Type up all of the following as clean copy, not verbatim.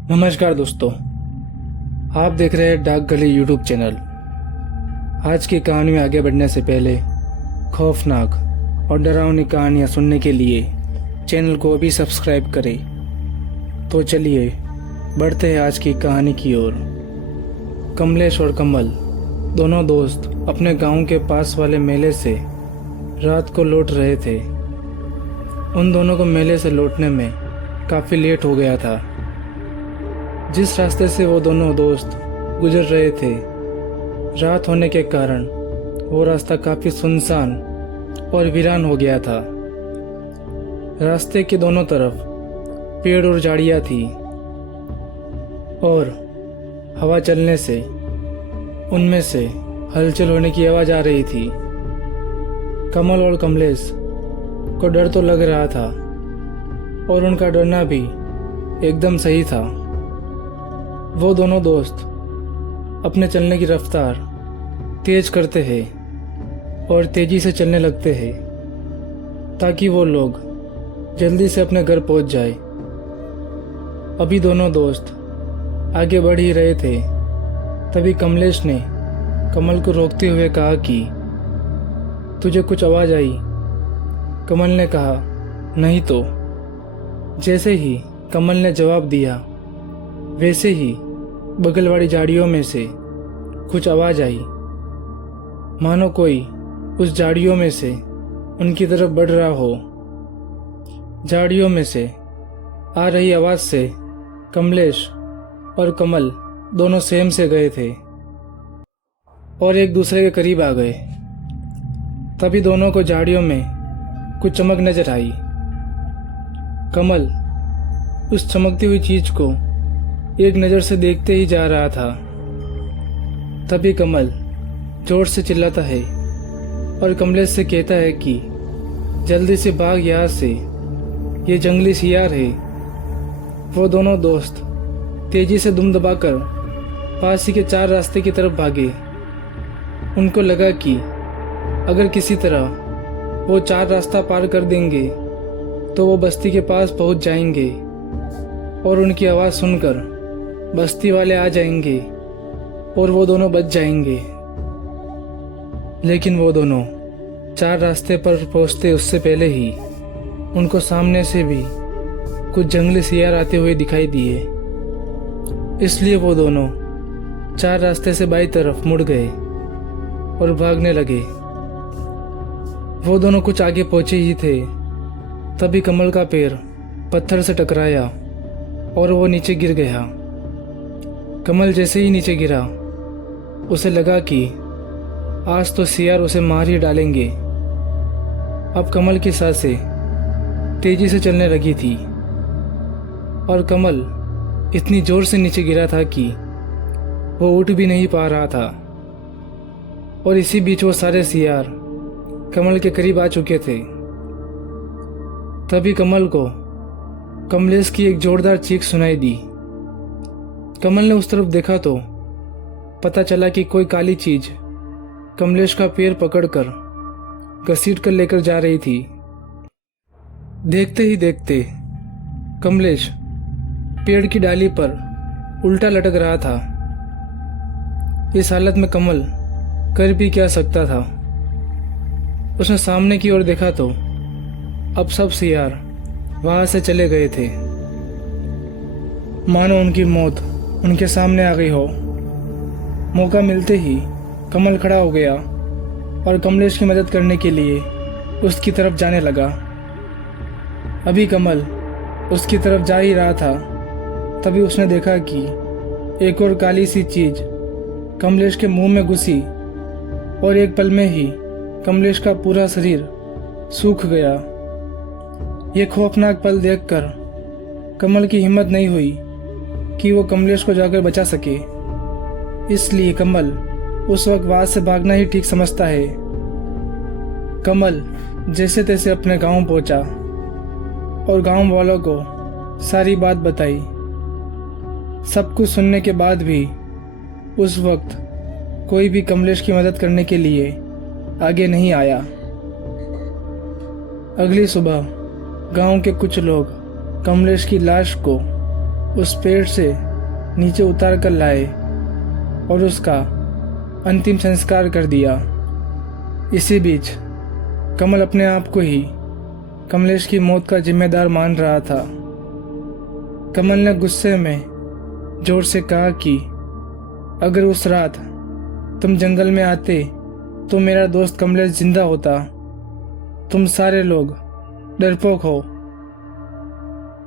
नमस्कार दोस्तों, आप देख रहे हैं डाक गली यूट्यूब चैनल। आज की कहानी में आगे बढ़ने से पहले खौफनाक और डरावनी कहानियाँ सुनने के लिए चैनल को अभी सब्सक्राइब करें। तो चलिए बढ़ते हैं आज की कहानी की ओर। कमलेश और कमल दोनों दोस्त अपने गांव के पास वाले मेले से रात को लौट रहे थे। उन दोनों को मेले से लौटने में काफ़ी लेट हो गया था। जिस रास्ते से वो दोनों दोस्त गुजर रहे थे, रात होने के कारण वो रास्ता काफ़ी सुनसान और वीरान हो गया था। रास्ते के दोनों तरफ पेड़ और झाड़ियाँ थी और हवा चलने से उनमें से हलचल होने की आवाज़ आ रही थी। कमल और कमलेश को डर तो लग रहा था और उनका डरना भी एकदम सही था। वो दोनों दोस्त अपने चलने की रफ्तार तेज करते हैं और तेजी से चलने लगते हैं ताकि वो लोग जल्दी से अपने घर पहुंच जाए। अभी दोनों दोस्त आगे बढ़ ही रहे थे, तभी कमलेश ने कमल को रोकते हुए कहा कि तुझे कुछ आवाज़ आई? कमल ने कहा नहीं तो। जैसे ही कमल ने जवाब दिया, वैसे ही बगल वाली झाड़ियों में से कुछ आवाज़ आई, मानो कोई उस झाड़ियों में से उनकी तरफ बढ़ रहा हो। झाड़ियों में से आ रही आवाज़ से कमलेश और कमल दोनों सेम से गए थे और एक दूसरे के करीब आ गए। तभी दोनों को झाड़ियों में कुछ चमक नजर आई। कमल उस चमकती हुई चीज को एक नज़र से देखते ही जा रहा था। तभी कमल जोर से चिल्लाता है और कमलेश से कहता है कि जल्दी से भाग यहाँ से, ये जंगली सियार है। वो दोनों दोस्त तेजी से दुम दबाकर पास ही के 4 रास्ते की तरफ भागे। उनको लगा कि अगर किसी तरह वो 4 रास्ता पार कर देंगे तो वो बस्ती के पास पहुंच जाएंगे और उनकी आवाज़ सुनकर बस्ती वाले आ जाएंगे और वो दोनों बच जाएंगे। लेकिन वो दोनों 4 रास्ते पर पहुंचते उससे पहले ही उनको सामने से भी कुछ जंगली सियार आते हुए दिखाई दिए। इसलिए वो दोनों 4 रास्ते से बाईं तरफ मुड़ गए और भागने लगे। वो दोनों कुछ आगे पहुंचे ही थे, तभी कमल का पैर पत्थर से टकराया और वो नीचे गिर गया। कमल जैसे ही नीचे गिरा, उसे लगा कि आज तो सियार उसे मार ही डालेंगे। अब कमल की सांसें तेजी से चलने लगी थी और कमल इतनी जोर से नीचे गिरा था कि वो उठ भी नहीं पा रहा था। और इसी बीच वो सारे सियार कमल के करीब आ चुके थे। तभी कमल को कमलेश की एक जोरदार चीख सुनाई दी। कमल ने उस तरफ देखा तो पता चला कि कोई काली चीज कमलेश का पैर पकड़कर घसीट कर लेकर जा रही थी। देखते ही देखते कमलेश पेड़ की डाली पर उल्टा लटक रहा था। इस हालत में कमल कर भी क्या सकता था। उसने सामने की ओर देखा तो अब सब सियार वहां से चले गए थे, मानो उनकी मौत उनके सामने आ गई हो। मौका मिलते ही कमल खड़ा हो गया और कमलेश की मदद करने के लिए उसकी तरफ जाने लगा। अभी कमल उसकी तरफ जा ही रहा था, तभी उसने देखा कि एक और काली सी चीज कमलेश के मुंह में घुसी और एक पल में ही कमलेश का पूरा शरीर सूख गया। ये खौफनाक पल देखकर कमल की हिम्मत नहीं हुई कि वो कमलेश को जाकर बचा सके। इसलिए कमल उस वक्त वहां से भागना ही ठीक समझता है। कमल जैसे तैसे अपने गांव पहुंचा और गांव वालों को सारी बात बताई। सब कुछ सुनने के बाद भी उस वक्त कोई भी कमलेश की मदद करने के लिए आगे नहीं आया। अगली सुबह गांव के कुछ लोग कमलेश की लाश को उस पेड़ से नीचे उतार कर लाए और उसका अंतिम संस्कार कर दिया। इसी बीच कमल अपने आप को ही कमलेश की मौत का जिम्मेदार मान रहा था। कमल ने गुस्से में जोर से कहा कि अगर उस रात तुम जंगल में आते तो मेरा दोस्त कमलेश जिंदा होता। तुम सारे लोग डरपोक हो।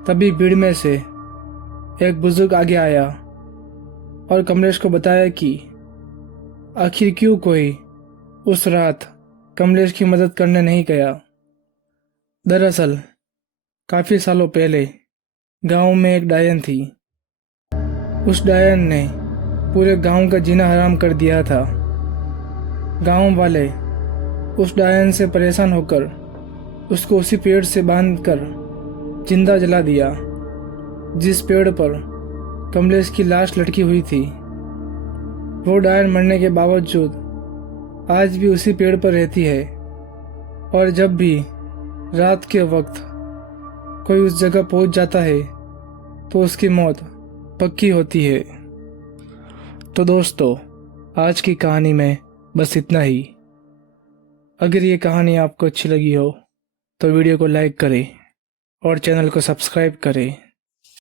तभी भीड़ में से एक बुजुर्ग आगे आया और कमलेश को बताया कि आखिर क्यों कोई उस रात कमलेश की मदद करने नहीं गया। दरअसल काफी सालों पहले गांव में एक डायन थी। उस डायन ने पूरे गांव का जीना हराम कर दिया था। गांव वाले उस डायन से परेशान होकर उसको उसी पेड़ से बांधकर जिंदा जला दिया जिस पेड़ पर कमलेश की लाश लटकी हुई थी। वो डायन मरने के बावजूद आज भी उसी पेड़ पर रहती है और जब भी रात के वक्त कोई उस जगह पहुंच जाता है तो उसकी मौत पक्की होती है। तो दोस्तों, आज की कहानी में बस इतना ही। अगर ये कहानी आपको अच्छी लगी हो तो वीडियो को लाइक करें और चैनल को सब्सक्राइब करें।